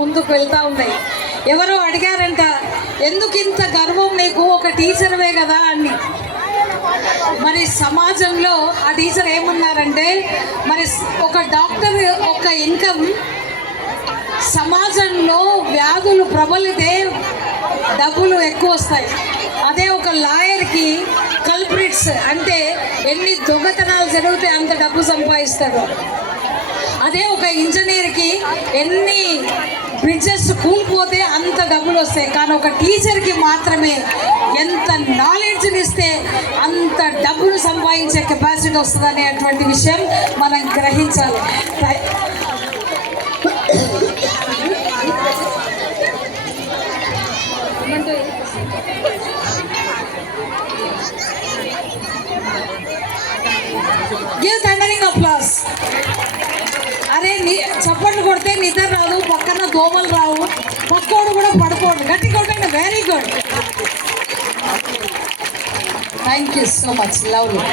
ముందుకు వెళ్తూ ఉన్నాయి. ఎవరో అడిగారంట, ఎందుకు ఇంత గర్వం నీకు, ఒక టీచర్వే కదా అని. మరి సమాజంలో ఆ టీచర్ ఏమన్నారంటే, మరి ఒక డాక్టర్ ఒక ఇన్కమ్, సమాజంలో వ్యాధులు ప్రబలితే డబ్బులు ఎక్కువ వస్తాయి. అదే ఒక లాయర్కి కల్ప్రిట్స్ అంటే ఎన్ని దొంగతనాలు జరిగితే అంత డబ్బు సంపాదిస్తాడు. అదే ఒక ఇంజనీర్కి ఎన్ని బ్రిడ్జెస్ కూలిపోతే అంత డబ్బులు వస్తాయి. కానీ ఒక టీచర్కి మాత్రమే ఎంత నాలెడ్జ్ని ఇస్తే అంత డబ్బులు సంపాదించే కెపాసిటీ వస్తుంది అనేటువంటి విషయం మనం గ్రహించాలి. Give thundering applause. అరే చప్పట్లు కొడితే నిద్ర రాదు, పక్కన దోమలు రావు, పక్కోడు కూడా పడుకోండి, గట్టి కొట్టండి. Very good, thank you so much, lovely.